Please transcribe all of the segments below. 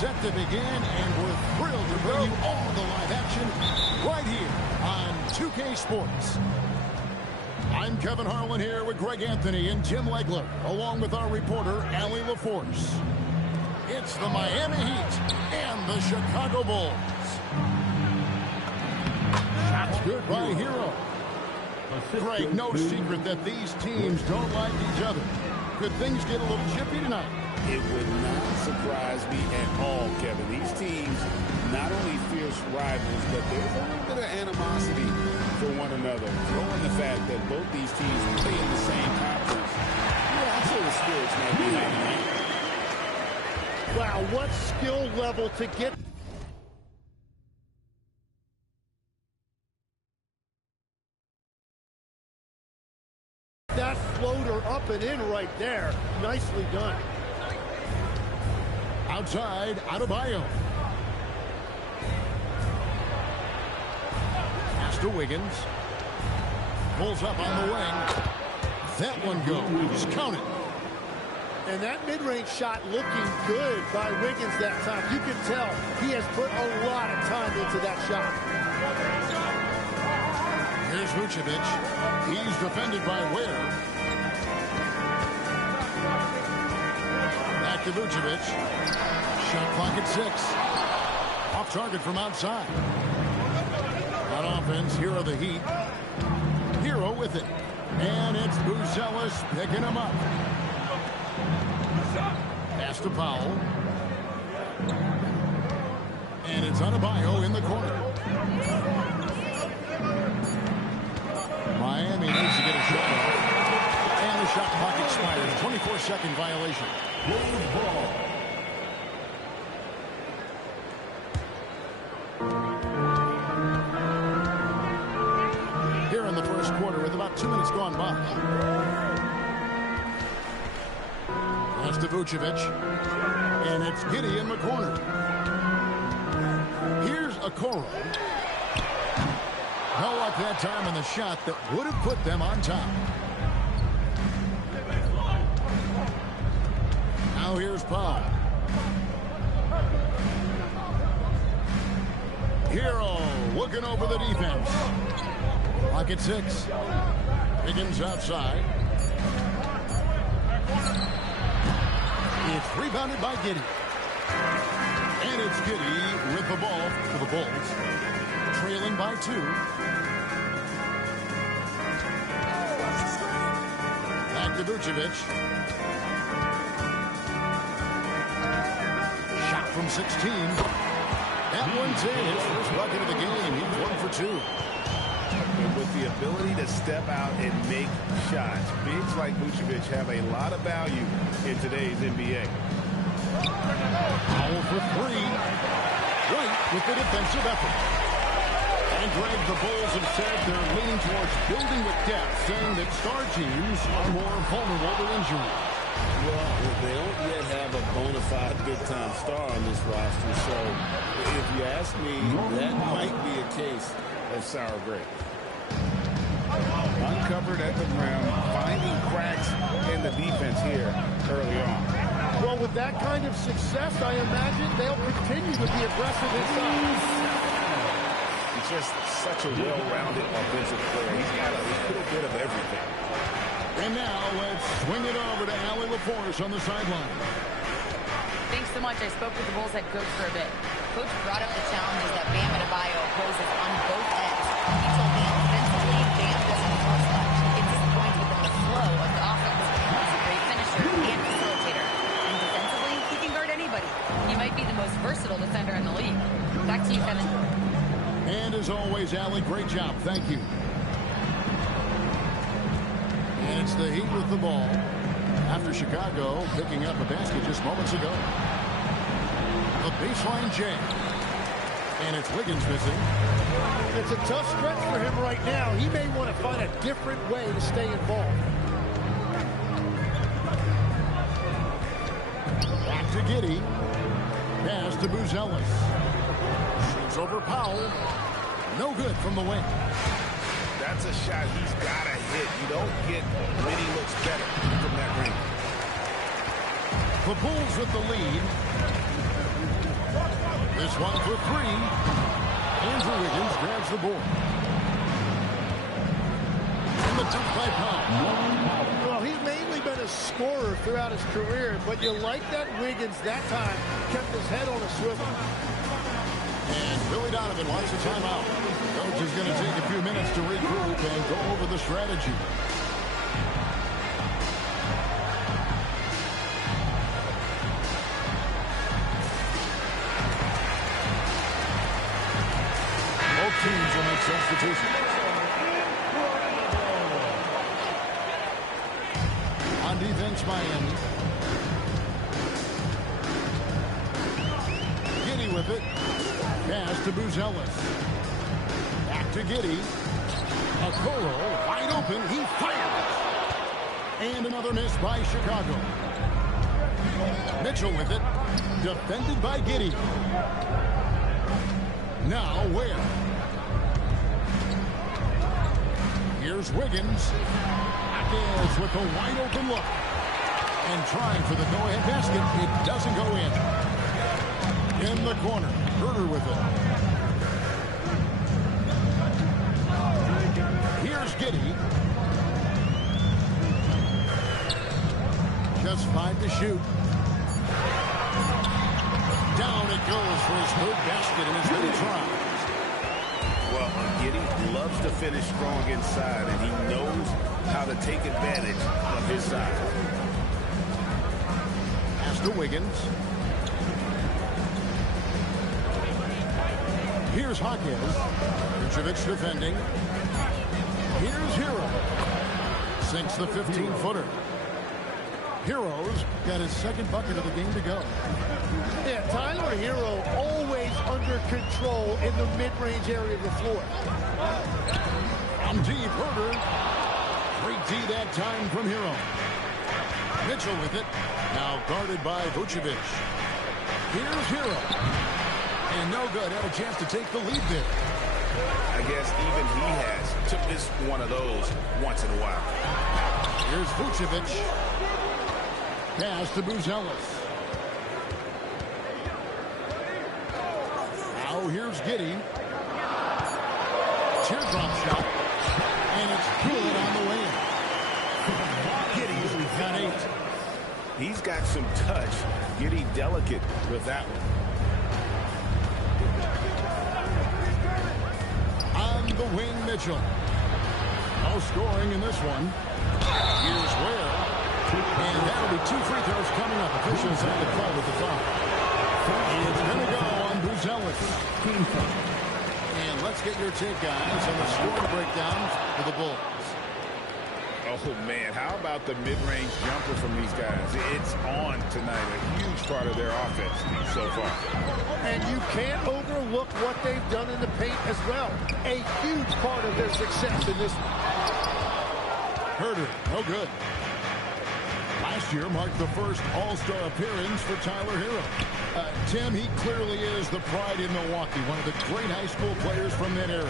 set to begin, and we're thrilled to bring you all the live action right here on 2K Sports. I'm Kevin Harlan here with Greg Anthony and Jim Legler, along with our reporter, Allie LaForce. It's the Miami Heat and the Chicago Bulls. Shots good by Hero. Greg, no secret that these teams don't like each other. Could things get a little chippy tonight? It would not surprise me at all, Kevin. These teams not only fierce rivals, but there's a little bit of animosity for one another. Knowing the fact that both these teams play in the same conference, yeah, I'd say the spirits might be high tonight. Wow, what skill level to get. That floater up and in right there. Nicely done. Outside, Adebayo. Pass to Wiggins. Pulls up on the wing. That one goes. Count it. And that mid-range shot looking good by Wiggins that time. You can tell he has put a lot of time into that shot. Here's Vucevic. He's defended by Ware. Back to Vucevic. Shot clock at 6. Off target from outside. On offense, here are the Heat. Hero with it. And it's Buzelis picking him up. Pass to Powell. And it's Adebayo in the corner. Miami needs to get a shot off. And the shot clock expires. 24-second violation. Ball. Here in the first quarter with about 2 minutes gone by. Pass to Vucevic. And it's Giddey in the corner. Here's Okoro. No luck that time on the shot that would have put them on top. Now here's Powell. Hero looking over the defense. Clock at 6. Higgins outside. It's rebounded by Giddey. And it's Giddey with the ball for the Bulls. Trailing by 2. Back to Vucevic. Shot from 16. That one's in. His first bucket of the game. He's 1 for 2. And with the ability to step out and make shots, bigs like Vucevic have a lot of value in today's NBA. Powell for 3. Right with the defensive effort. And Greg, the Bulls have said they're leaning towards building with depth, saying that star teams are more vulnerable to injury. Well, they don't yet have a bona fide big-time star on this roster, so if you ask me, that might be a case of sour grapes. Uncovered at the rim, finding cracks in the defense here early on. Well, with that kind of success, I imagine they'll continue to be aggressive inside. He's just such a well-rounded offensive player. He's got a little bit of everything. And now let's swing it over to Allie LaForce on the sideline. Thanks so much. I spoke with the Bulls head coach for a bit. Coach brought up the challenges that Bam Adebayo poses on both ends. He told me offensively, Bam doesn't force much. He gets his points within the flow of the offense. He's a great finisher and facilitator. And defensively, he can guard anybody. He might be the most versatile defender in the league. Back to you, Kevin. And as always, Allie, great job. Thank you. And it's the Heat with the ball. After Chicago picking up a basket just moments ago. The baseline jam. And it's Wiggins missing. It's a tough stretch for him right now. He may want to find a different way to stay involved. Back to Giddey. Pass to Buzelis. Shoots over Powell. No good from the wing. That's a shot he's got to hit. You don't get many looks better from that range. The Bulls with the lead. This one for three. Andrew Wiggins grabs the board. And the dunk by Powell. Well, he's mainly been a scorer throughout his career, but you like that Wiggins that time kept his head on a swivel. And Billy Donovan wants a timeout. Coach is going to take a few minutes to regroup and go over the strategy. Both teams will make substitutions. On defense, Miami. Giddey with it. Pass to Buzelis. Back to Giddey. Okoro wide open. He fires. And another miss by Chicago. Mitchell with it. Defended by Giddey. Now where? Here's Wiggins. Is with a wide open look. And trying for the go-ahead basket. It doesn't go in. In the corner. Herder with it. Here's Giddey. Just 5 to shoot. Down it goes for his third basket in his many tries. Well, Giddey loves to finish strong inside, and he knows how to take advantage of his size. Pass to Wiggins. Here's Hawkins. Vucevic defending. Here's Hero. Sinks the 15-footer. Hero's got his second bucket of the game to go. Yeah, Tyler Hero always under control in the mid-range area of the floor. From deep, Herder. 3D that time from Hero. Mitchell with it. Now guarded by Vucevic. Here's Hero. And no good. Had a chance to take the lead there. I guess even he has to miss one of those once in a while. Here's Vucevic. Pass to Buzelis. Now here's Giddey. Teardrop shot. And it's good on the way. Giddey's got 8. He's got some touch. Giddey delicate with that one. On the wing, Mitchell. No scoring in this one. Here's Ware. And that'll be 2 free throws coming up. Officials on the call with the foul. It's going to go on Buzelis. And let's get your take, guys, on the scoring breakdown for the Bulls. Oh, man, how about the mid-range jumper from these guys? It's on tonight, a huge part of their offense so far. And you can't overlook what they've done in the paint as well. A huge part of their success in this one. Herder, no good. Last year marked the first All-Star appearance for Tyler Hero. Tim, he clearly is the pride in Milwaukee, one of the great high school players from that area.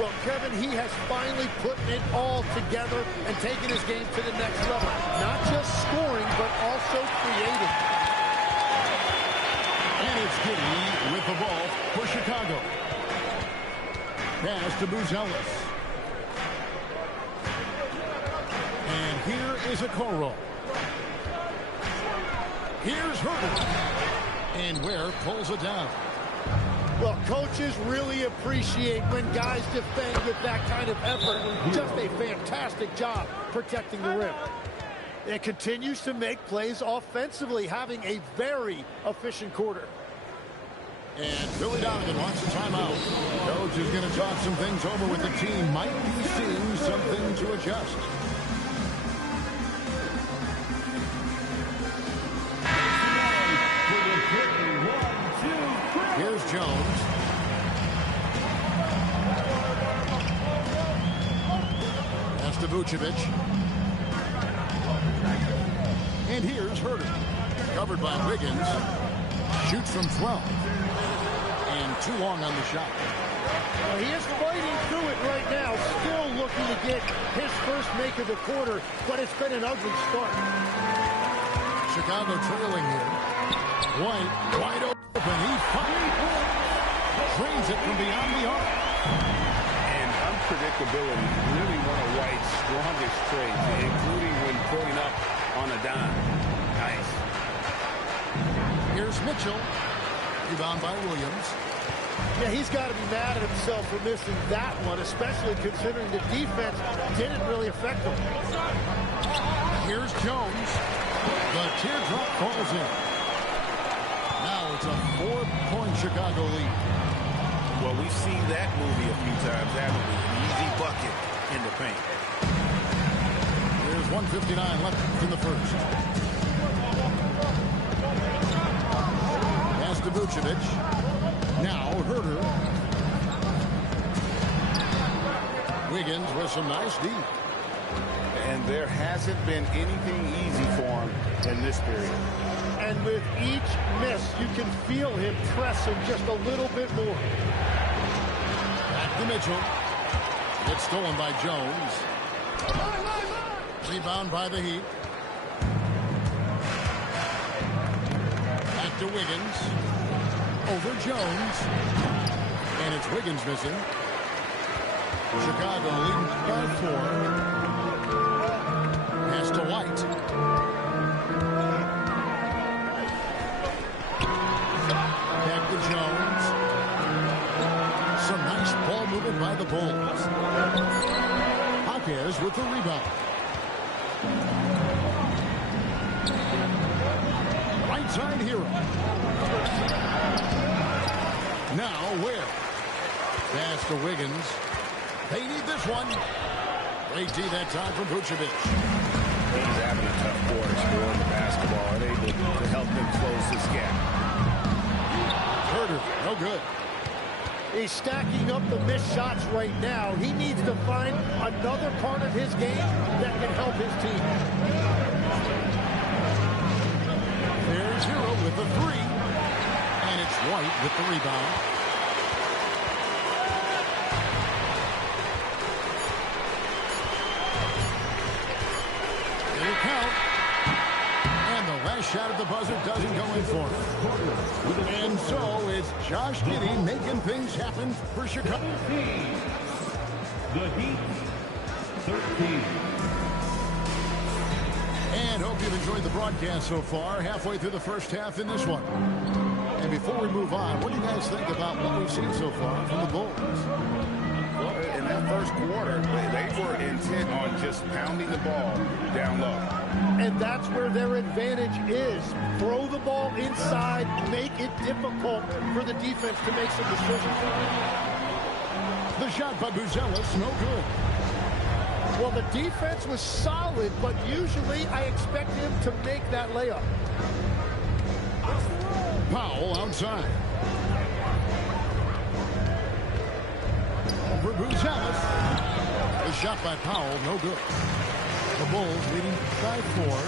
Well, Kevin, he has finally put it all together and taken his game to the next level. Not just scoring, but also creating. And it's Giddey with the ball for Chicago. Pass to Buzelis. And here is Okoro. Here's Herder. And Ware pulls it down. Well, coaches really appreciate when guys defend with that kind of effort. Just a fantastic job protecting the rim. It continues to make plays offensively, having a very efficient quarter. And Billy Donovan wants a timeout. Coach is going to talk some things over with the team. Might be seeing something to adjust. Here's Jones. Pass to Vucevic. And here's Herder. Covered by Wiggins. Shoots from 12. And too long on the shot. Well, he is fighting through it right now. Still looking to get his first make of the quarter, but it's been an ugly start. Chicago trailing here. White, wide open. He fires. Drains it from beyond the arc. And unpredictability is really one of White's strongest traits, including when pulling up on a dime. Nice. Here's Mitchell. Rebound by Williams. Yeah, he's got to be mad at himself for missing that one, especially considering the defense didn't really affect him. Here's Jones. The teardrop falls in. Now it's a 4-point Chicago lead. Well, we've seen that movie a few times, haven't we? An easy bucket in the paint. There's 1:59 left in the first. Pass to Vucevic. Now Herter. Wiggins with some nice D. And there hasn't been anything easy for him in this period. And with each miss, you can feel him pressing just a little bit more. Back to Mitchell. It's stolen by Jones. Rebound by the Heat. Back to Wiggins. Over Jones. And it's Wiggins missing. Chicago leading by 4. Pass to White. Back to Jones. Some nice ball movement by the Bulls. Hawkes with the rebound. Right side hero. Now where? Pass to Wiggins. They need this one. Great D that time from Vucevic. He's having a tough quarter scoring the basketball and able to help them close this gap. Herter, no good. He's stacking up the missed shots right now. He needs to find another part of his game that can help his team. There's Hero with the 3. And it's White with the rebound. It'll count. And the last shot at the buzzer doesn't go in for him. And so it's Josh Giddey making things happen for Chicago. The Heat, 13. And hope you've enjoyed the broadcast so far. Halfway through the first half in this one. And before we move on, what do you guys think about what we've seen so far from the Bulls? Well, in that first quarter, they were intent on just pounding the ball down low. And that's where their advantage is. Throw the ball inside, make it difficult for the defense to make some decisions. The shot by Buzelis, no good. Well, the defense was solid, but usually I expect him to make that layup. Powell outside. Over Buzelis. The shot by Powell, no good. The Bulls leading by 4.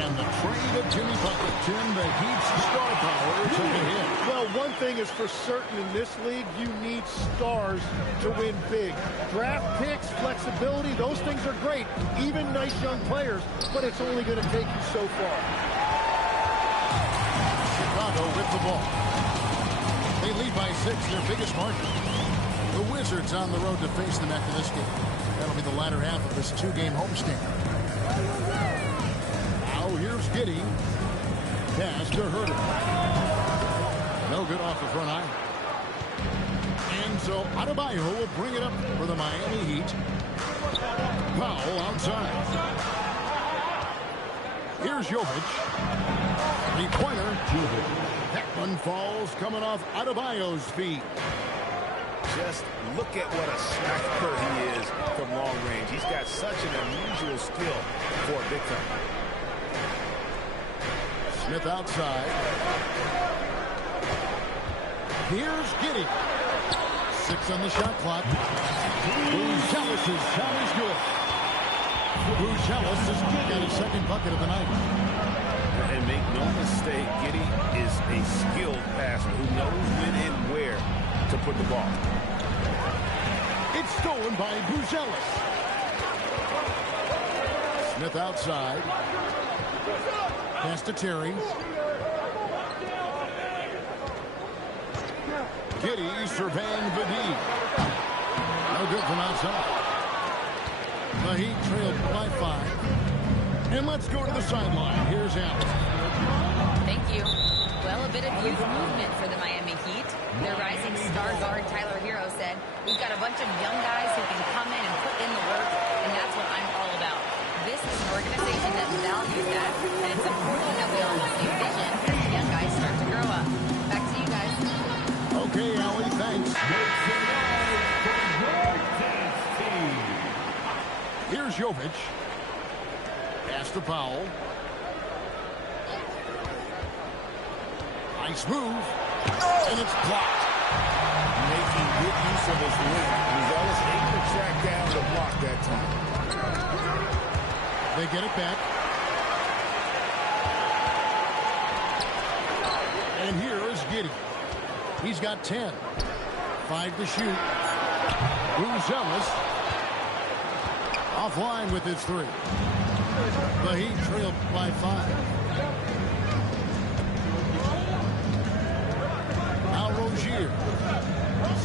And the trade of Jimmy Butler. Tim, the Heat's star power took a hit. Well, one thing is for certain in this league, you need stars to win big. Draft picks, flexibility, those things are great. Even nice young players, but it's only going to take you so far. Chicago with the ball. They lead by 6, their biggest margin. The Wizards on the road to face them after this game. That'll be the latter half of this 2-game homestand. Now here's Giddey. Pass to Herter. No good off the front iron. And so Adebayo will bring it up for the Miami Heat. Powell outside. Here's Jovic. Three-pointer. That one falls coming off Adebayo's feet. Just look at what a sniper he is from long range. He's got such an unusual skill for a big time. Smith outside. Here's Giddey. 6 on the shot clock. Buzelis' shot is good. Buzelis has got his second bucket of the night. And make no mistake, Giddey is a skilled passer who knows when and where to put the ball. It's stolen by Buzelis. Smith outside. Pass to Terry. Giddy surveying the D. No good from outside. The Heat trailed by 5. And let's go to the sideline. Here's Allen. Thank you. Well, a bit of youth movement for the Miami Heat. Their rising star guard, Tyler Hero, said, "We've got a bunch of young guys who can come in and put in the work, and that's what I'm all about." This is an organization that values that, and it's important that we all have the same vision as the young guys start to grow up. Back to you guys. Okay, Allie, thanks. Here's Jovic. Pass to Powell. Nice move. And it's blocked. Making good use of his length. Uzda's able to track down the block that time. They get it back. And here is Giddy. He's got 10. 5 to shoot. Uzda offline with his 3. The Heat trailed by 5. Now Rozier.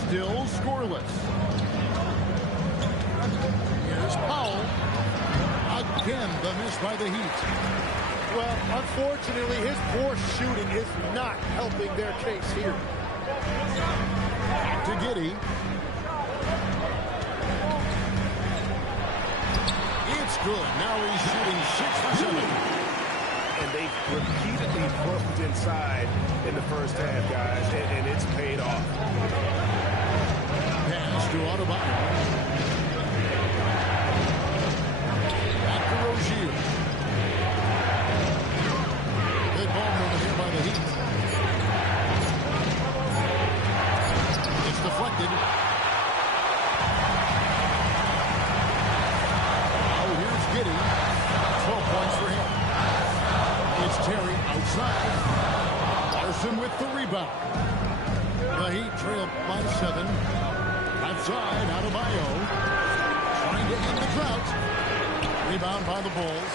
Still scoreless. Here's Powell. Again, the miss by the Heat. Well, unfortunately, his poor shooting is not helping their case here. To Giddy. It's good. Now he's shooting 6 for 7. And they repeatedly worked inside in the first half, guys, and it's paid off. Pass to Adebayo. Back to Rozier. Good ball movement here by the Heat. It's deflected. Oh, here's Giddy. 12 points for him. It's Terry outside. Larson with the rebound. The Heat trail by 7. Outside, Adebayo. Trying to end the drought. Rebound by the Bulls.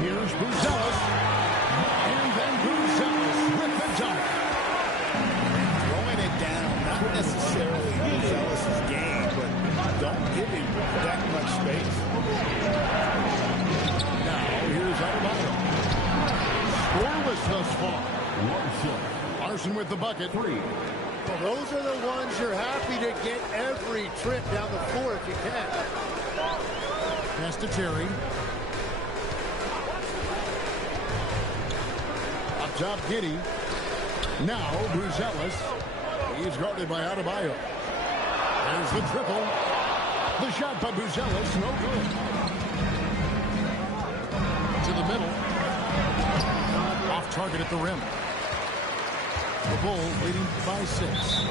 Here's Buzelis. And then Buzelis with the dunk. Throwing it down, not necessarily Buzelis' game, but don't give him that much space. Now, here's Adebayo. Scoreless thus far. Larson with the bucket. 3. Well, those are the ones you're happy to get every trip down the floor if you can. Pass to Terry. Up top, Giddy. Now, Buzelis. He's guarded by Adebayo. There's the triple. The shot by Buzelis, no good. To the middle. Off target at the rim. The Bulls leading by 6.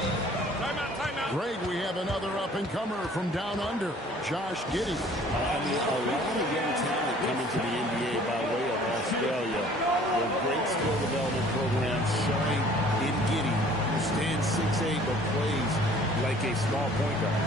Timeout. Greg, we have another up-and-comer from down under, Josh Giddy. I mean, a lot of young talent coming to the NBA by way of Australia. A great skill development program showing in Giddy, who stands 6'8", but plays like a small point guard.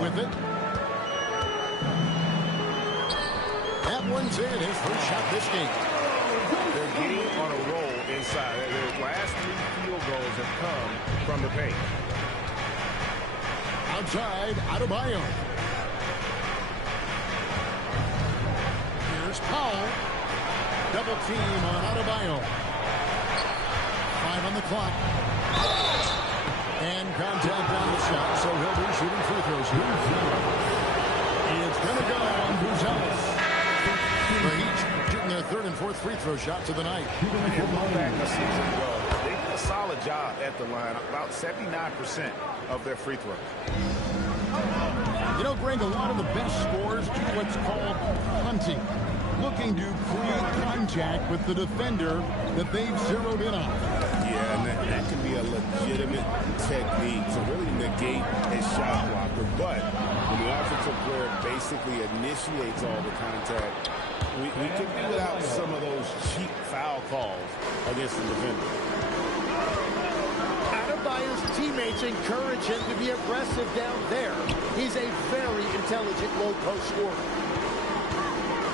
With it. That one's in. His first shot this game. They're getting on a roll inside. Their last 3 field goals have come from the paint. Outside, Adebayo. Here's Powell. Double team on Adebayo. 5 on the clock. And contact on the shot, so he'll be shooting free throws here. It's going to go on Buzelis. The Heat shooting their third and fourth free throw shots of the night. Back a season ago, they did a solid job at the line, about 79% of their free throws. You know, Greg, a lot of the best scorers do what's called hunting, looking to create contact with the defender that they've zeroed in on. Yeah, and that can be a legitimate technique to really negate a shot blocker. But when the offensive player basically initiates all the contact, we can do without some of those cheap foul calls against the defender. Adebayo's teammates encourage him to be aggressive down there. He's a very intelligent low-post scorer.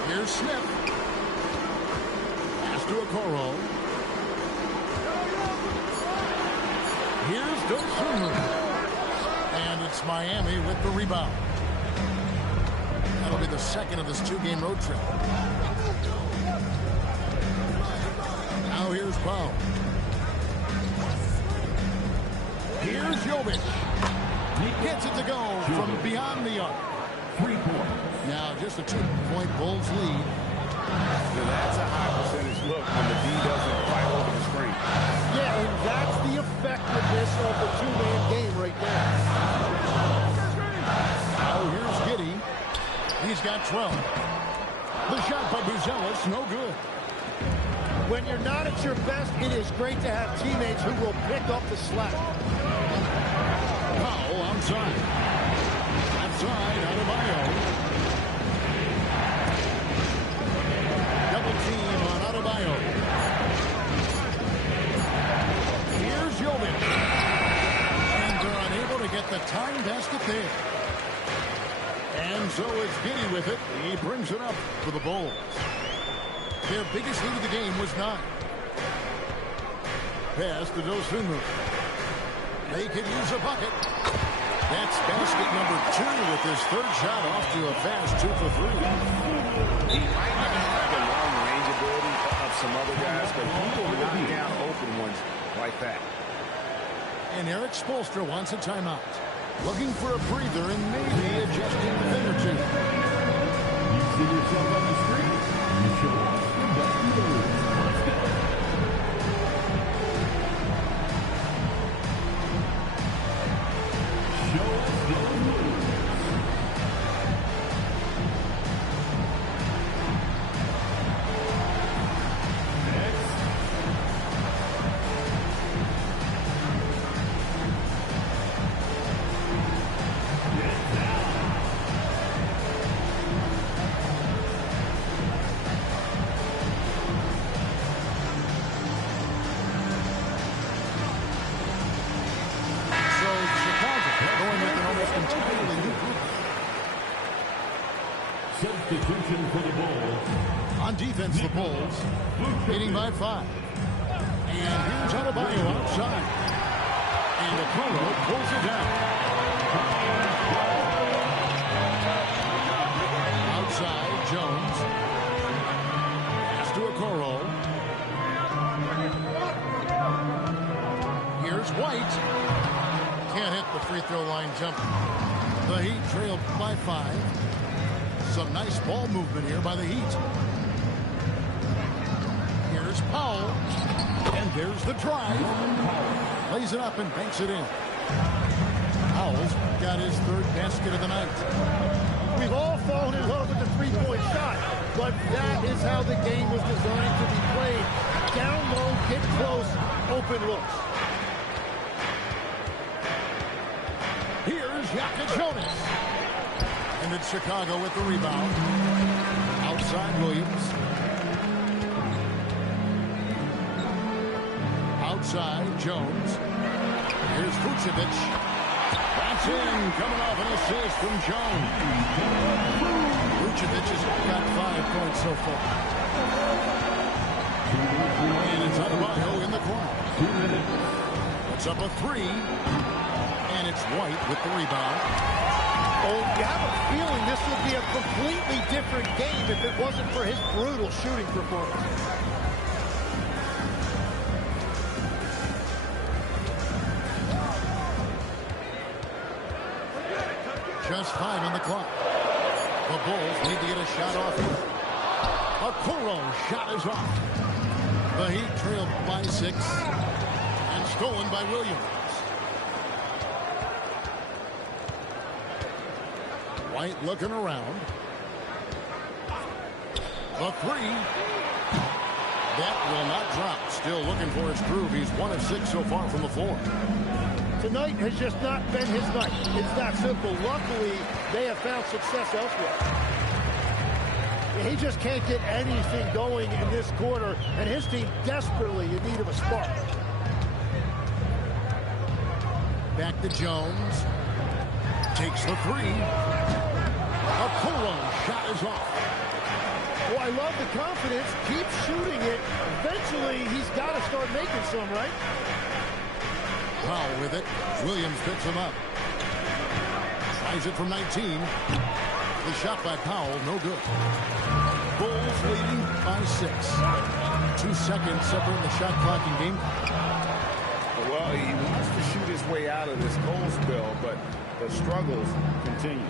Here's Smith. Pass to Okoro. Here's Dosunmu. And it's Miami with the rebound. That'll be the second of this two-game road trip. Now here's Powell. Here's Jovic. He gets it to go from beyond the arc. 3 points. Now just a 2-point Bulls lead. So that's a high percentage look when the D doesn't fight over the screen. Yeah, and that's the effectiveness of the two-man game right there. Now here's Giddey. He's got 12. The shot by Buzelis, no good. When you're not at your best, it is great to have teammates who will pick up the slack. Powell outside. Outside, Adebayo. Double team on Adebayo. Here's Jovic. And they're unable to get the time basket there. And so it's Giddey with it. He brings it up for the Bulls. Their biggest lead of the game was 9. Pass to Dosunmu. They could use a bucket. That's basket number 2 with his third shot off to a fast 2 for 3. He might not have the long range ability of some other guys, but he will knock down open ones like that. And Eric Spoelstra wants a timeout. Looking for a breather and maybe adjusting the thing or two. You see yourself on the screen. You should watch the best moves. Show us your moves. Substitution for the Bulls. On defense, the Bulls leading by 5. And here's Adebayo outside. And Okoro pulls it down. Outside, Jones. Pass to Okoro. Here's White. Can't hit the free throw line jumper. The Heat trailed by 5. Some nice ball movement here by the Heat. Here's Powell. And there's the drive. Lays it up and banks it in. Powell's got his third basket of the night. We've all fallen in love with the three-point shot, but that is how the game was designed to be played. Down low, get close, open looks. Here's Yaka Jonas. And it's Chicago with the rebound. Outside Williams. Outside Jones. Here's Vucevic. That's in. Coming off an assist from Jones. Vucevic has got 5 points so far. And it's Adebayo in the corner. Puts up a 3. And And it's White with the rebound. Oh, you have a feeling this would be a completely different game if it wasn't for his brutal shooting performance. Just 5 on the clock. The Bulls need to get a shot off here. A Okoro shot is off. The Heat trailed by 6 and stolen by Williams. White looking around. The 3. That will not drop. Still looking for his groove. He's 1 of 6 so far from the floor. Tonight has just not been his night. It's that simple. Luckily, they have found success elsewhere. He just can't get anything going in this quarter, and his team desperately in need of a spark. Back to Jones. Takes the 3. A Okoro shot is off. Well, I love the confidence. Keep shooting it. Eventually, he's got to start making some, right? Powell with it. Williams picks him up. Tries it from 19. The shot by Powell, no good. Bulls leading by 6. 2 seconds separating the shot clock and game. Well, he wants to shoot his way out of this cold spell, but the struggles continue.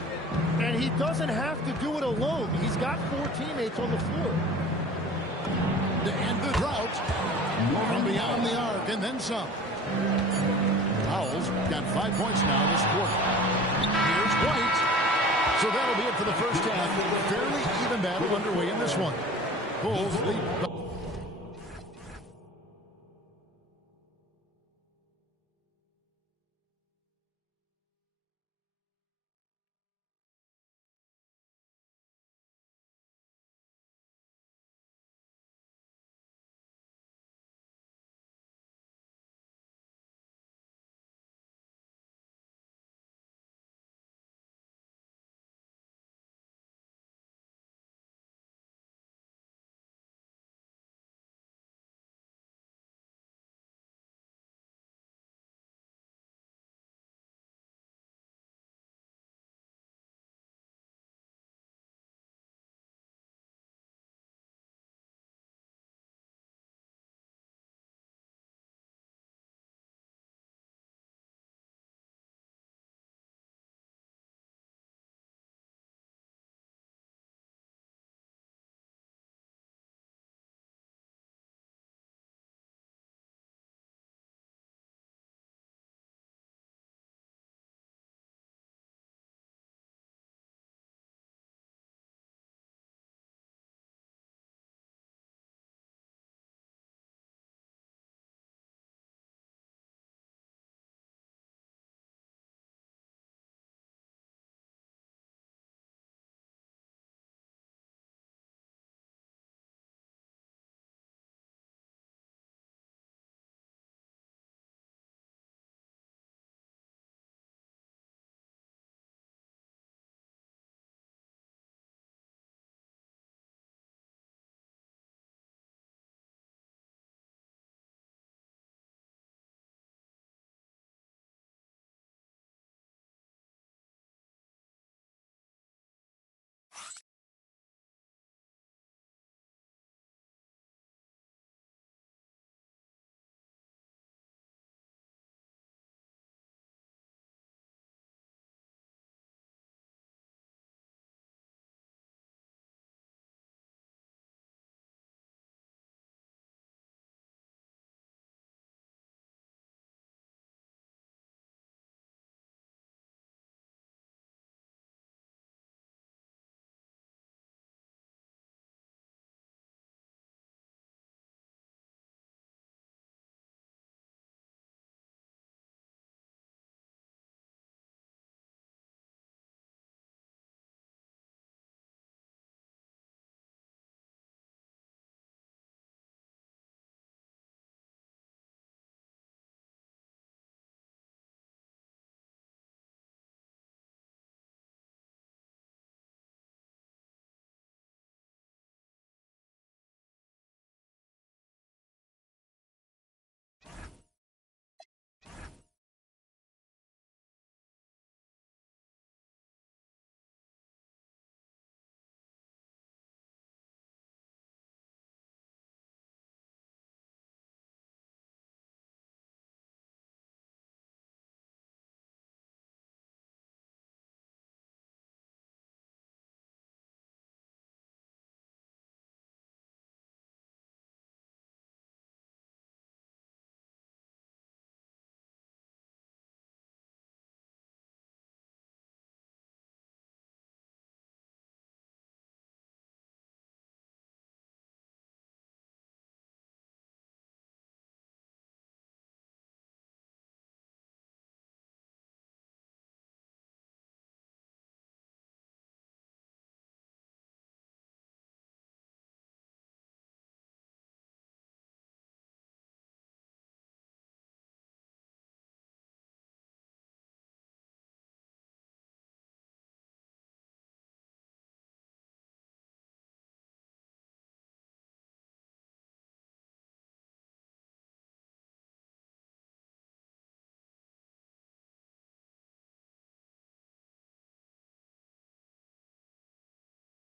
And he doesn't have to do it alone. He's got 4 teammates on the floor. To end the drought from beyond the arc and then some. Powell's got 5 points now this quarter. Here's White. So that'll be it for the first half. Fairly even battle underway in this one. Bulls lead.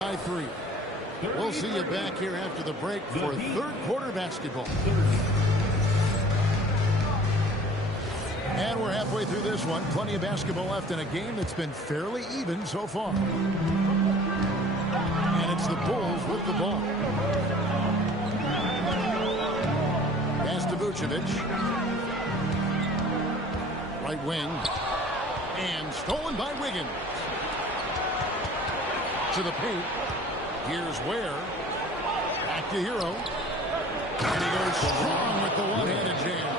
By 3. We'll see you back here after the break for third quarter basketball. And we're halfway through this one. Plenty of basketball left in a game that's been fairly even so far. And it's the Bulls with the ball. Pass to Vucevic. Right wing. And stolen by Wiggins. To the paint. Here's Ware. Back to Hero. And he goes strong with the one-handed jam.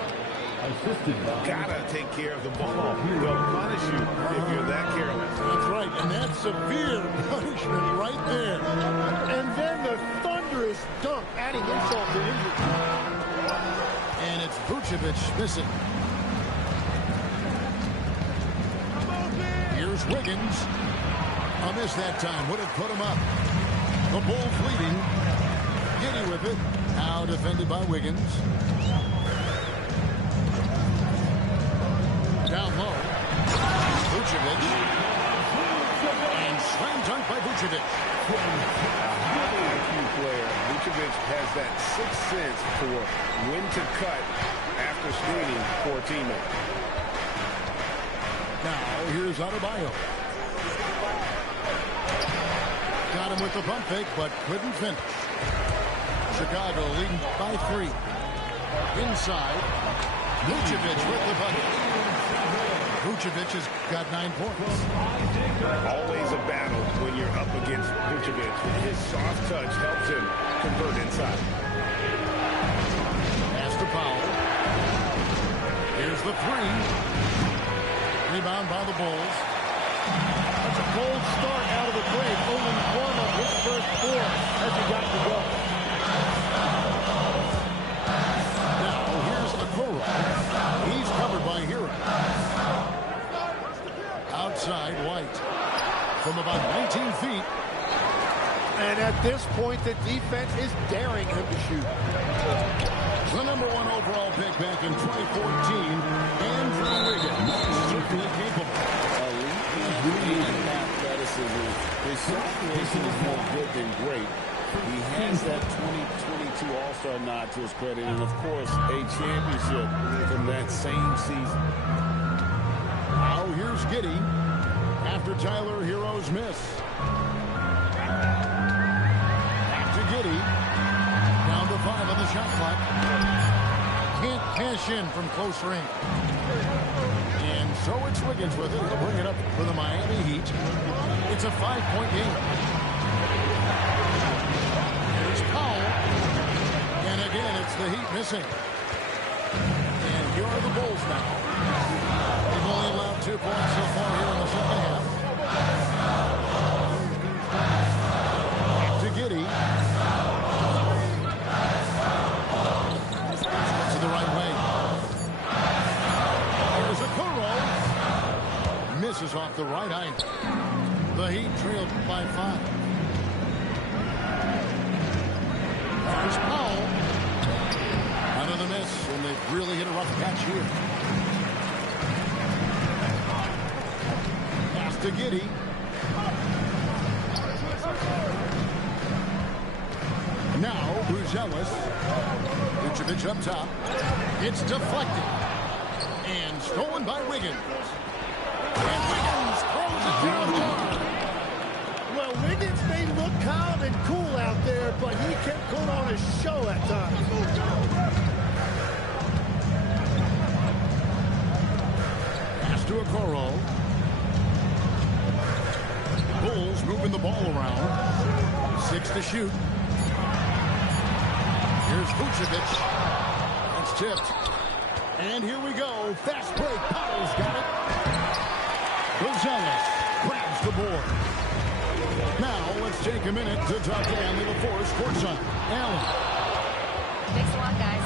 Gotta take care of the ball. They'll punish you if you're that careless. That's right, and that's severe punishment right there. And then the thunderous dunk, adding insult to injury. And it's Vucevic missing. Here's Wiggins. A miss that time. Would have put him up. The Bulls leading. Giddy with it. Now defended by Wiggins. Down low. Vucevic. And slam dunk by Vucevic. A highly IQ player. Vucevic has that sixth sense for when to cut after screening for a teammate. Now here's Adebayo. Got him with the pump fake, but couldn't finish. Chicago leading by 3. Inside. Vucevic with the bucket. Vucevic has got 9 points. Always a battle when you're up against Vucevic. His soft touch helps him convert inside. Pass to Powell. Here's the 3. Rebound by the Bulls. That's a cold start out of the break. Only one of his first 4 as he got to go. Now here's Okoro. He's covered by Hero. Outside White. From about 19 feet. And at this point, the defense is daring him to shoot. The number 1 overall pick back in 2014. Andrew Wiggins. Certainly capable. Athleticism. His shot creation is more good than great. He has that 2022 All-Star nod to his credit, and of course, a championship from that same season. Now here's Giddy after Tyler Hero's miss. Back to Giddy. Down to 5 on the shot clock. Can't cash in from close range. And so it's Wiggins with it. He'll bring it up for the Miami Heat. It's a 5-point game. Here's Powell. And again, it's the Heat missing. And here are the Bulls now. They've only allowed 2 points so far here in the second half. Back to Giddy. To the right wing. There's Okoro. Misses off the right eye. The Heat trailed by 5. There's Powell. Another miss, and they've really hit a rough patch here. Pass to Giddy. Now, Bruzelis. Vucevic up top. It's deflected. And stolen by Wiggins. And Wiggins throws it down. Well, Wiggins may look calm and cool out there, but he can put on a show at times. Pass to Okoro. Bulls moving the ball around. 6 to shoot. Here's Vucevic. That's tipped. And here we go. Fast break. Powell's got it. Gonzalez grabs the board. Now let's take a minute to talk to Allie LaForce courtside. Allie. Thanks a lot, guys.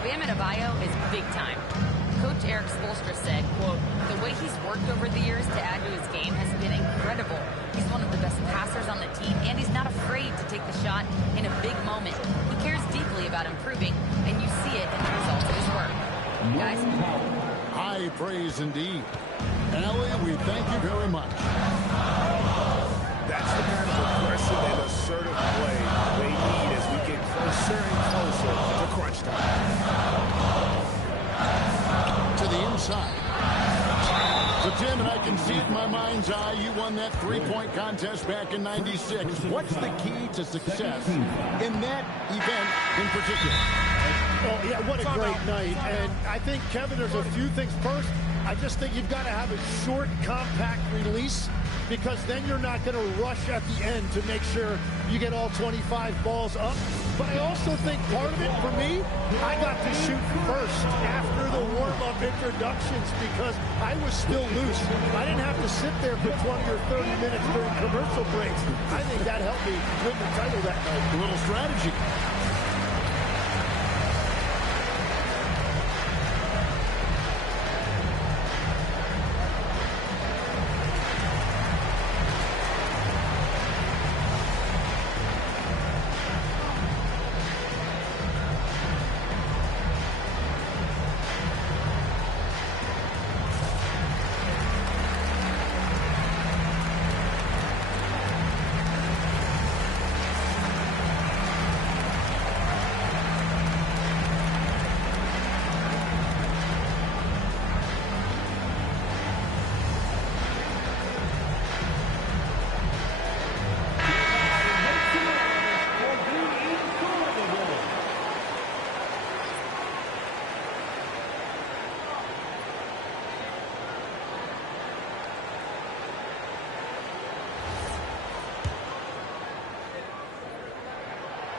Bam Adebayo is big time. Coach Eric Spoelstra said, quote, the way he's worked over the years to add to his game has been incredible. He's one of the best passers on the team, and he's not afraid to take the shot in a big moment. He cares deeply about improving, and you see it in the results of his work. Guys? High praise indeed. Allie, we thank you very much. That's the kind of aggressive and assertive play they need as we get closer and closer to crunch time. To the inside. So, Tim, and I can see it in my mind's eye, you won that three-point contest back in '96. What's the key to success in that event in particular? Oh, yeah, what a great night. And I think, Kevin, there's a few things. First, I just think you've got to have a short, compact release, because then you're not going to rush at the end to make sure you get all 25 balls up. But I also think part of it, for me, I got to shoot first after the warm-up introductions because I was still loose. I didn't have to sit there for 20 or 30 minutes during commercial breaks. I think that helped me win the title that night. A little strategy.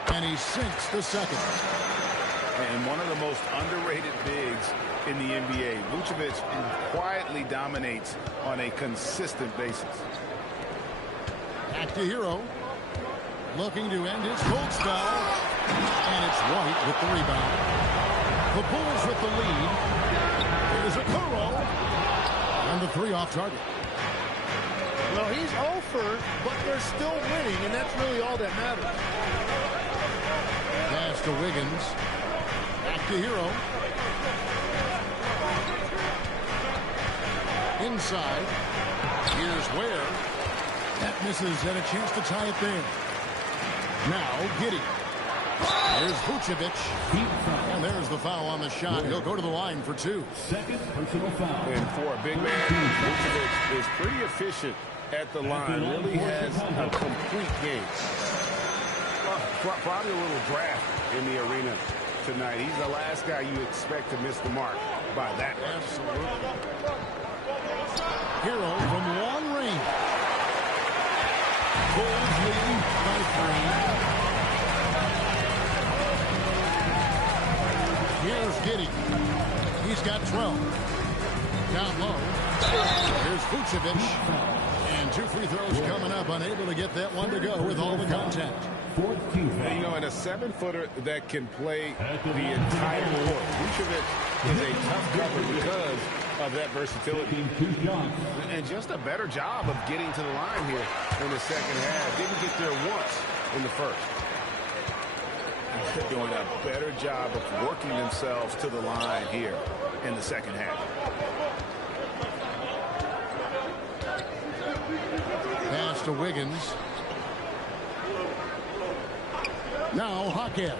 And he sinks the second. And one of the most underrated bigs in the NBA. Vucevic quietly dominates on a consistent basis. Back to Hero. Looking to end his cold spell. And it's White with the rebound. The Bulls with the lead. Here's a Kuro. And the three off target. Well, he's over, but they're still winning, and that's really all that matters. Pass to Wiggins. Back to Hero. Inside. Here's Ware. That misses, and a chance to tie it there. Now Giddey. There's Vucevic. And there's the foul on the shot. He'll go to the line for two. Second personal foul. And for a big man, Vucevic is pretty efficient at the line. Really has a complete game. Probably a little draft in the arena tonight. He's the last guy you expect to miss the mark by that much. Absolutely. Hero from long range. Bulls leading by 3. Here's Giddey. He's got 12. Down low. Here's Vucevic. And 2 free throws coming up. Unable to get that one to go with all the contact. You know, and a 7-footer that can play the entire court. Vucevic is a tough cover because of that versatility. And just a better job of getting to the line here in the second half. Didn't get there once in the first. They're doing a better job of working themselves to the line here in the second half. Pass to Wiggins. Now Hawkins.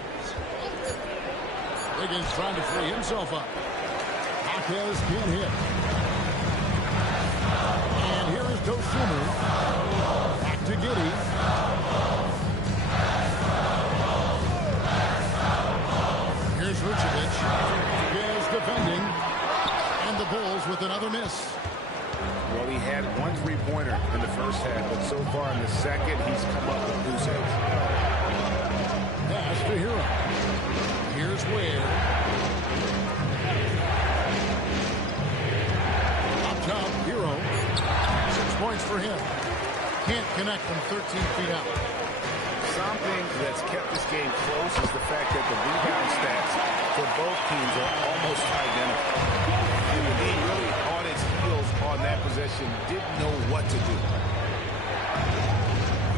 Wiggins trying to free himself up. Hawkins can't hit. And here is Dosunmu. Back to Giddey. Here's Vucevic. Is defending. And the Bulls with another miss. Well, he had one three-pointer in the first half, but so far in the second, he's come up with loose ends. Pass to Hero. Here's Ware. Up top, Hero. 6 points for him. Can't connect from 13 feet out. Something that's kept this game close is the fact that the rebound stats for both teams are almost identical. And the game really on its heels on that possession didn't know what to do.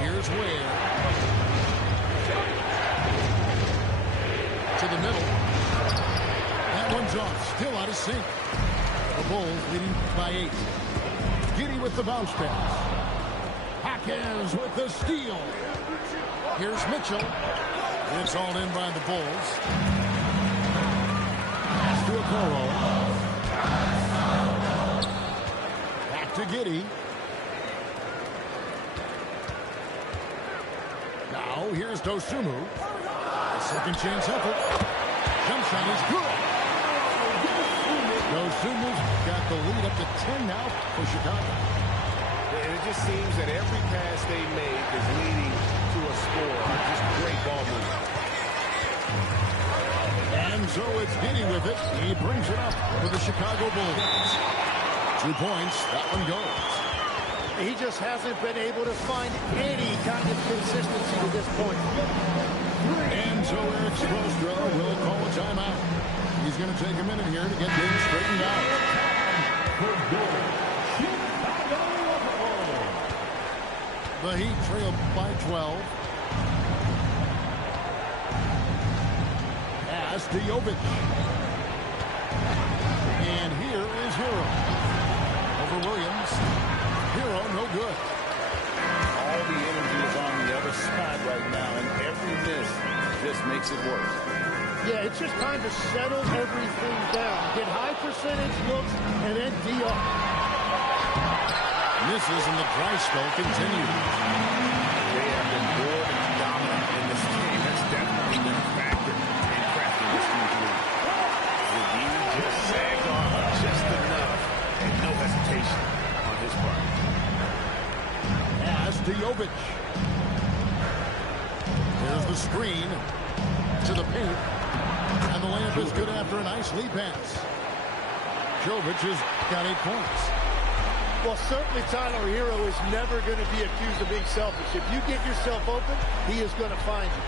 Here's Ware. To the middle. That one's off. Still out of sync. The Bulls leading by 8. Giddey with the bounce pass. Hackins with the steal. Here's Mitchell. It's all in by the Bulls. Pass to Okoro. Back to Giddey. Now here's Dosunmu. Second chance effort. Jump shot is good. Dosumu's got the lead up to 10 now for Chicago. And it just seems that every pass they make is leading to a score. Just great ball movement. And so it's Giddey with it. He brings it up for the Chicago Bulls. 2 points. That one goes. He just hasn't been able to find any kind of consistency to this point. And so Eric Spoelstra will call a timeout. He's going to take a minute here to get things straightened out. The Heat trail by 12. Pass to Jovic. And here is Hero. Over Williams. Hero, no good. All the energy is on the other side right now, and every miss just makes it worse. Yeah, it's just time to settle everything down. Get high percentage looks and then D-up. Misses and the dry spell continues. They have been more than dominant in this game. That's definitely been a factor in crafting this huge lead. The just sagged off just enough and no hesitation on his part. Pass to Jovic. There's the screen to the paint. And the layup is good after a nice lead pass. Jovic has got 8 points. Well, certainly Tyler Hero is never going to be accused of being selfish. If you get yourself open, he is going to find you.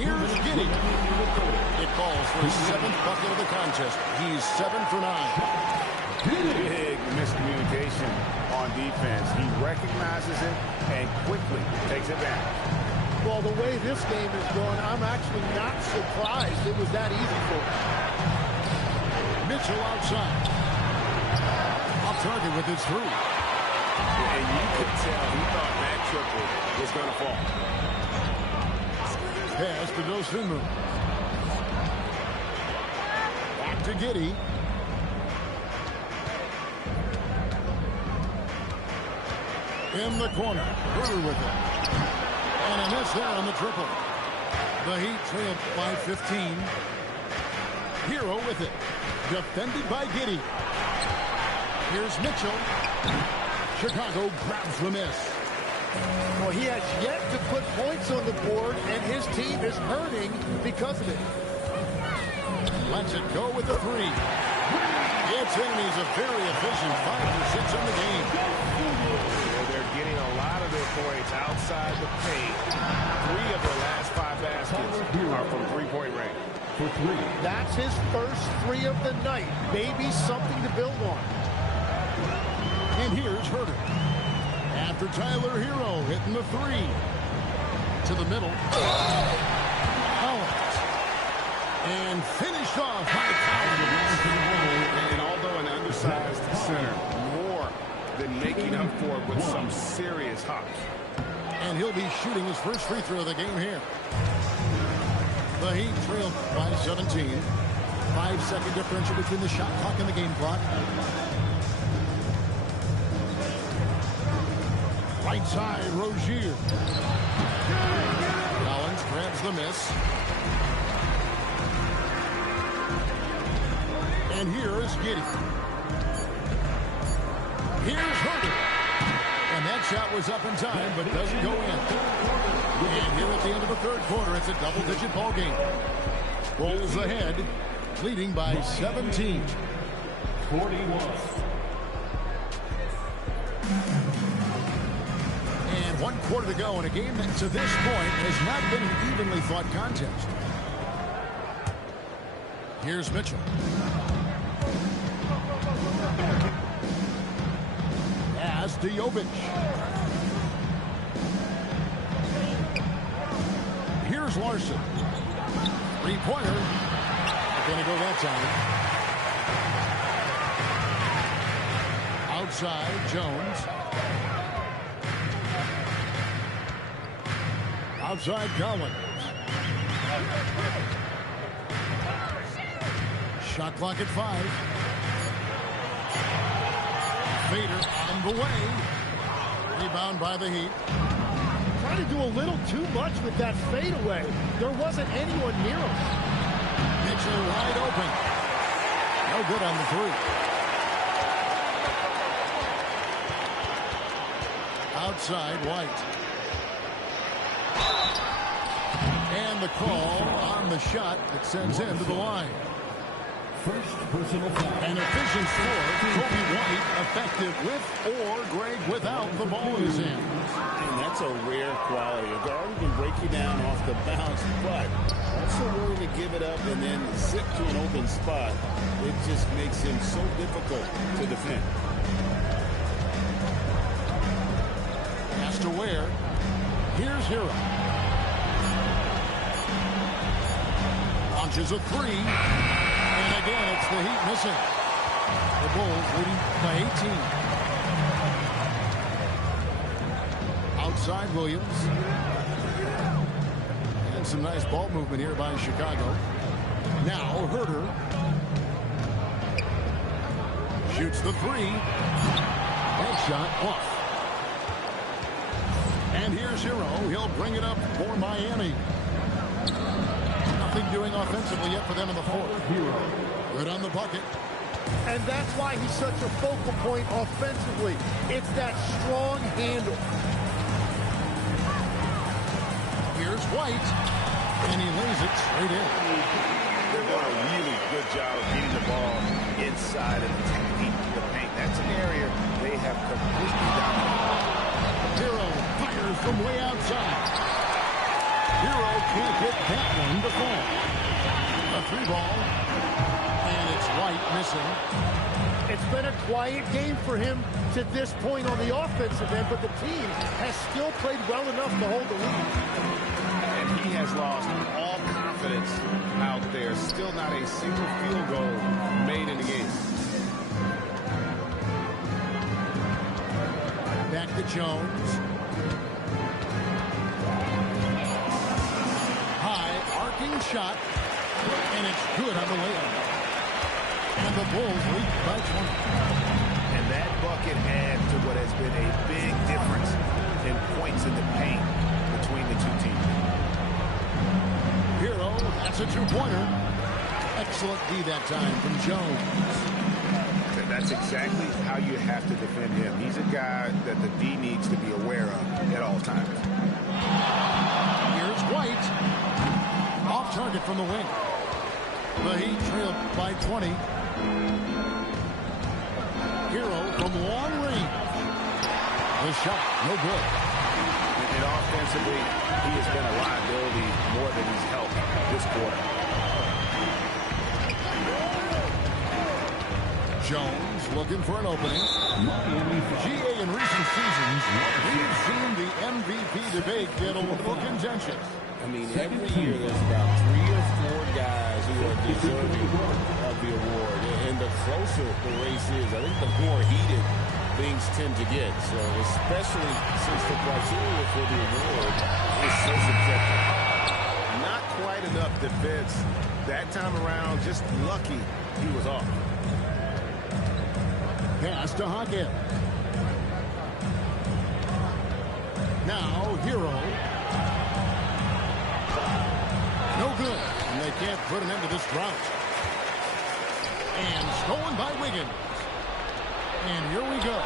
Here's Giddey. It calls for his 7th bucket of the contest. He's 7 for 9. Big miscommunication on defense. He recognizes it and quickly takes advantage. Well, the way this game is going, I'm actually not surprised it was that easy for him. Mitchell outside. Off target with his 3. And you could tell he thought that triple was going to fall. Pass to Dosunmu. Back to Giddey. In the corner. Bruder with it. And a miss there on the triple. The Heat trail by 15. Hero with it. Defended by Giddey. Here's Mitchell. Chicago grabs the miss. Well, he has yet to put points on the board, and his team is hurting because of it. Lets it go with the 3. It's in. He's a very efficient 5 for 6 in the game. Yeah, they're getting a lot of their points outside the paint. 3 of their last 5 baskets are from three-point range. For 3. That's his first 3 of the night. Maybe something to build on. And here's Herter. After Tyler Hero hitting the 3. To the middle. Collins. And finished off by Collins. And although an undersized center, more than making up for it with some serious hops. And he'll be shooting his first free throw of the game here. The Heat trail by 17. 5-second differential between the shot clock and the game clock. Right side, Rozier. Collins grabs the miss. And here is Giddey. Here's Herter. And that shot was up in time, but doesn't go in. And here at the end of the 3rd quarter, it's a double-digit ball game. Bulls ahead, leading by 17. 41. And 1 quarter to go in a game that to this point has not been an evenly fought contest. Here's Mitchell. Pass to Jovic. Here's Larson. 3-pointer. Not going to go that time. Outside, Jones. Outside, Collins. Shot clock at 5. Vader on the way. Rebound by the Heat. Trying to do a little too much with that fadeaway. There wasn't anyone near him. Mitchell wide open. No good on the 3. Outside, White. And the call on the shot that sends him to the line. First personal foul. An efficient score. Kobe White effective with or Greg without the ball in his hands. And that's a rare quality. A guard who can break you down off the bounce, but also willing to give it up and then zip to an open spot. It just makes him so difficult to defend. Has to wear. Here's Hero. Launches a 3. And again, it's the Heat missing. The Bulls leading by 18. Outside Williams. And some nice ball movement here by Chicago. Now Herter. Shoots the 3. Headshot off. And here's Hero. He'll bring it up for Miami. Nothing doing offensively yet for them in the 4th. Hero. Good on the bucket. And that's why he's such a focal point offensively. It's that strong handle. Here's White. And he lays it straight in. They're doing a really good job of getting the ball inside and attacking the paint. That's an area they have completely dominated. Hero fires from way outside. Hero can't get that one to fall. A 3 ball. And it's White missing. It's been a quiet game for him to this point on the offensive end, but the team has still played well enough to hold the lead. And he has lost all confidence out there. Still not a single field goal made in the game. Back to Jones. High arcing shot. And it's good on the layup. And the Bulls lead by 20. And that bucket adds to what has been a big difference in points in the paint between the two teams. Hero, that's a 2-pointer. Excellent D that time from Jones. And that's exactly how you have to defend him. He's a guy that the D needs to be aware of at all times. Here's White. Off target from the wing. The Heat trailed by 20. Hero from long range. The shot, no good. And offensively, he has been a liability more than he's helped this quarter. Jones looking for an opening. GA in recent seasons, we've seen the MVP debate get a little contentious. I mean, every year there's about 3 or 4 guys who are deserving of the award. And the closer the race is, I think the more heated things tend to get. So especially since the criteria for the award is so subjective. Not quite enough defense that time around. Just lucky he was off. Pass to Hockett. Now, Hero. No good. And they can't put an end to this drought. And stolen by Wiggins. And here we go.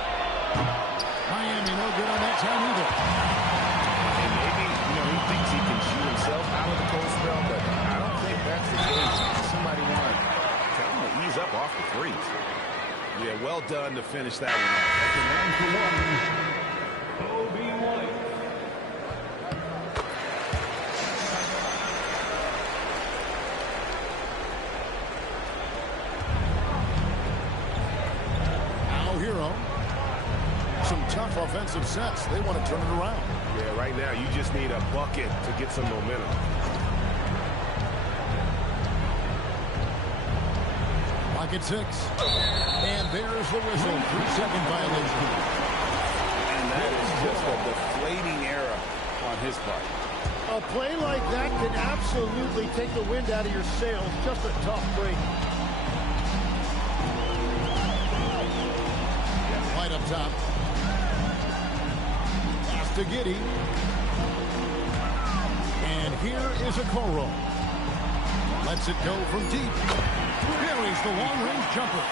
Miami no good on that time either. And maybe, he thinks he can shoot himself out of the cold spell, but I don't think that's the case. Somebody want to tell him to ease up off the threes. Yeah, well done to finish that one off. Kobe White. Now Hero. Some tough offensive sets. They want to turn it around. Yeah, right now you just need a bucket to get some momentum. Pocket it 6. And there's the whistle. 3-second violation. And that is just a deflating error on his part. A play like that can absolutely take the wind out of your sails. Just a tough break. Right up top. Pass to Giddey. And here is a Okoro. Lets it go from deep. Buries the long-range jumper.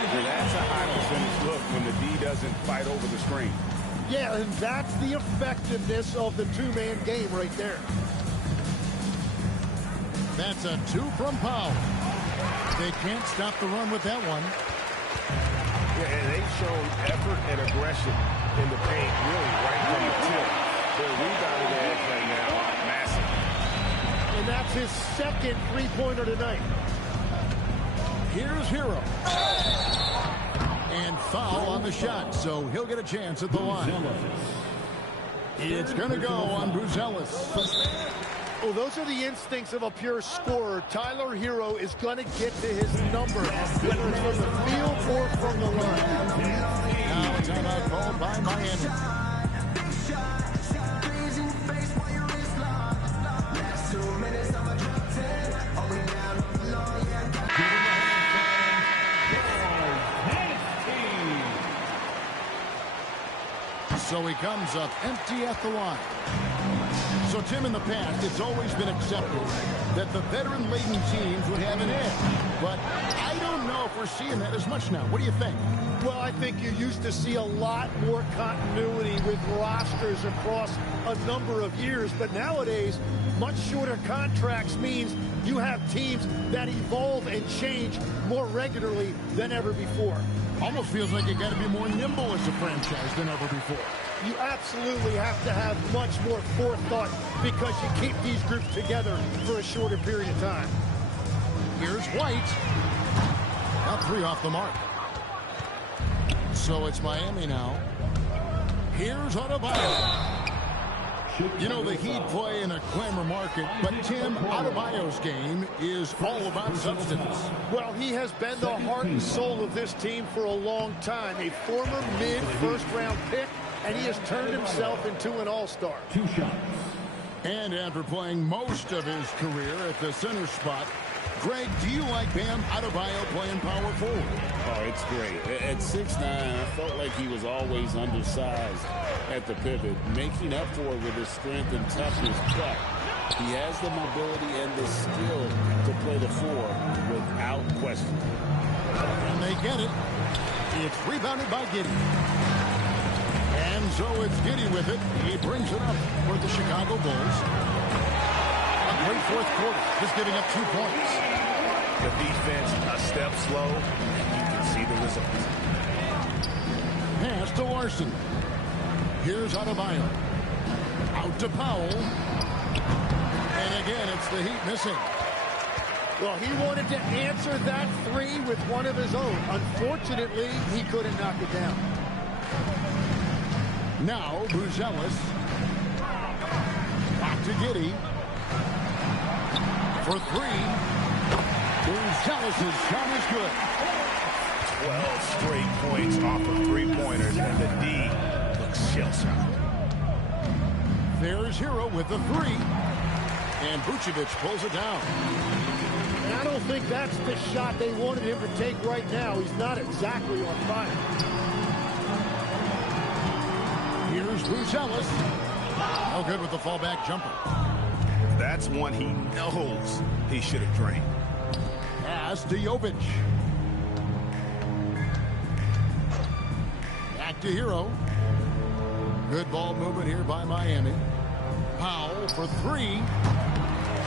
And that's a high percentage look when the D doesn't fight over the screen. Yeah, and that's the effectiveness of the two-man game right there. That's a 2 from Powell. They can't stop the run with that one. Yeah, and they've shown effort and aggression in the paint, really, right from the tip. Their rebounding edge right now, massive. And that's his second three-pointer tonight. Here's Hero. And foul on the shot, so he'll get a chance at the line. It's going to go on Buzelis. Well, those are the instincts of a pure scorer. Tyler Hero is going to get to his number, whether it's from the field or from the line. Now a timeout called by Miami. So he comes up empty at the line. So, Tim, in the past, it's always been accepted that the veteran-laden teams would have an edge. But I don't know if we're seeing that as much now. What do you think? Well, I think you used to see a lot more continuity with rosters across a number of years. But nowadays, much shorter contracts means you have teams that evolve and change more regularly than ever before. Almost feels like you got to be more nimble as a franchise than ever before. You absolutely have to have much more forethought because you keep these groups together for a shorter period of time. Here's White. Got 3 off the mark. So it's Miami now. Here's Adebayo. You know, the Heat play in a glamour market, but Tim, Adebayo's game is all about substance. Well, he has been the heart and soul of this team for a long time. A former mid-first-round pick, and he has turned himself into an all-star. 2 shots. And after playing most of his career at the center spot, Greg, do you like Bam Adebayo playing power forward? Oh, it's great. At 6'9", I felt like he was always undersized at the pivot, making up for it with his strength and toughness. But he has the mobility and the skill to play the 4 without question. And they get it. It's rebounded by Giddey. And so it's Giddey with it. He brings it up for the Chicago Bulls. A great fourth quarter, just giving up 2 points. The defense a step slow, and you can see the results. Pass to Larson. Here's Adebayo. Out to Powell. And again, it's the Heat missing. Well, he wanted to answer that 3 with one of his own. Unfortunately, he couldn't knock it down. Now, Buzelis. Back to Giddey. For 3. Buzelis' shot is good. 12 straight points off of 3-pointers, and the D looks shell-shocked. There's Hero with the 3. And Vucevic pulls it down. And I don't think that's the shot they wanted him to take right now. He's not exactly on fire. Here's Buzelis. No good with the fallback jumper. That's one he knows he should have drained. Pass to Jovic. Back to Hero. Good ball movement here by Miami. Powell for 3.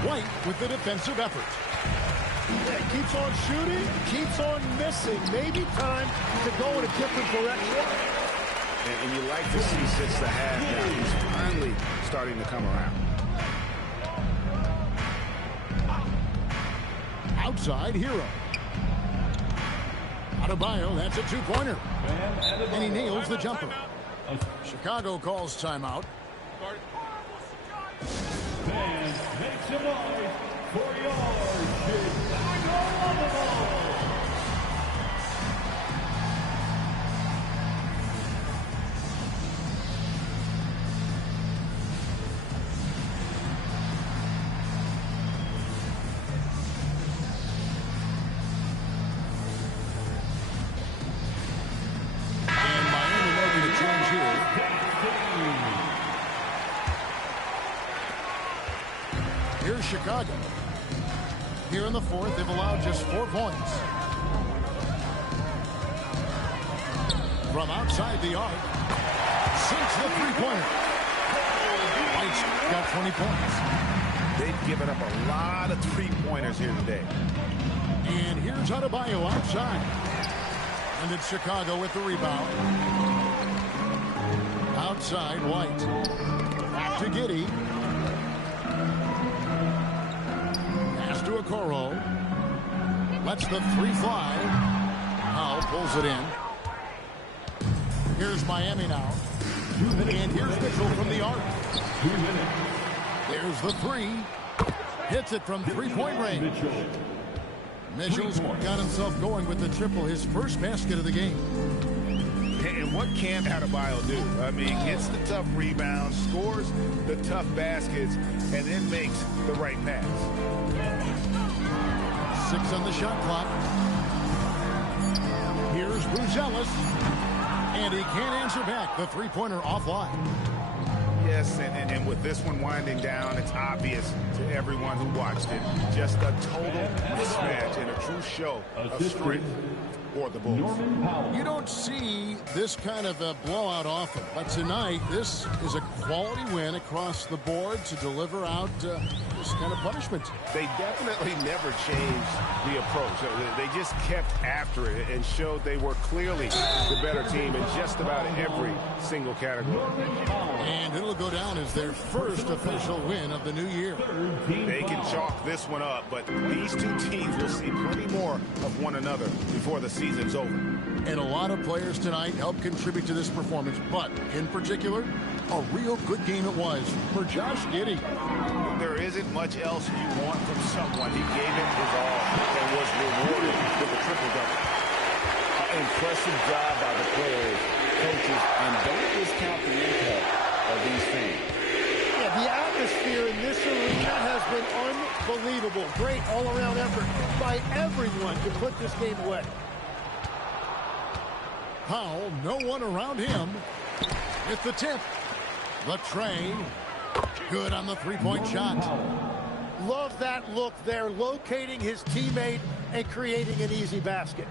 White with the defensive effort. Yeah, keeps on shooting, keeps on missing. Maybe time to go in a different direction. And you like to see since the half now, he's finally starting to come around. Outside, Hero. Adebayo, that's a 2-pointer. And he nails the jumper. Chicago calls timeout. Fans, make some noise for your Chicago Bulls. Chicago. Here in the fourth, they've allowed just 4 points. From outside the arc, sinks the three-pointer. White's got 20 points. They've given up a lot of three-pointers here today. And here's Adebayo outside. And it's Chicago with the rebound. Outside, White. Back to Giddey. Pass to Okoro. Lets the three fly. Powell pulls it in. Here's Miami now. And here's Mitchell from the arc. There's the three. Hits it from three-point range. Mitchell's got himself going with the triple, his first basket of the game. And what can't Adebayo do? I mean, gets the tough rebounds, scores the tough baskets, and then makes the right pass. 6 on the shot clock. Here's Bruzelis. And he can't answer back. The three-pointer offline. Yes, and with this one winding down, it's obvious to everyone who watched it. Just a total mismatch and a true show of strength for the Bulls. You don't see this kind of a blowout often, but tonight this is a quality win across the board to deliver out this kind of punishment. They definitely never changed the approach. They just kept after it and showed they were clearly the better team in just about every single category. And it'll go down as their first official win of the new year. They can chalk this one up, but these two teams will see plenty more of one another before the season's over. And a lot of players tonight helped contribute to this performance, but in particular, a real good game it was for Josh Giddey. There isn't much else you want from someone. He gave it his all and was rewarded with a triple-double. Impressive job by the players, coaches, and don't discount the impact of these fans. Yeah, the atmosphere in this arena has been unbelievable. Great all-around effort by everyone to put this game away. Powell, no one around him. With the tip. The tray. Good on the three-point shot. Love that look there, locating his teammate and creating an easy basket.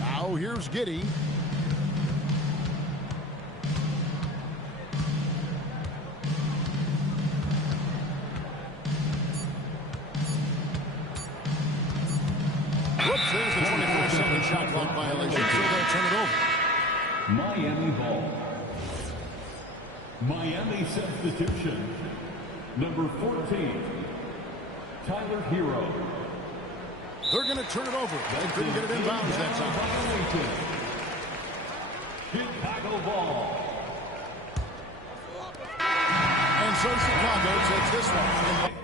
Now here's Giddey. Whoops, there's the 24-second shot clock violation, so they'll turn it over. Miami ball. Miami substitution. Number 14, Tyler Hero. They're going to turn it over. They couldn't get it in bounds that time. Chicago ball. And so Chicago takes this one.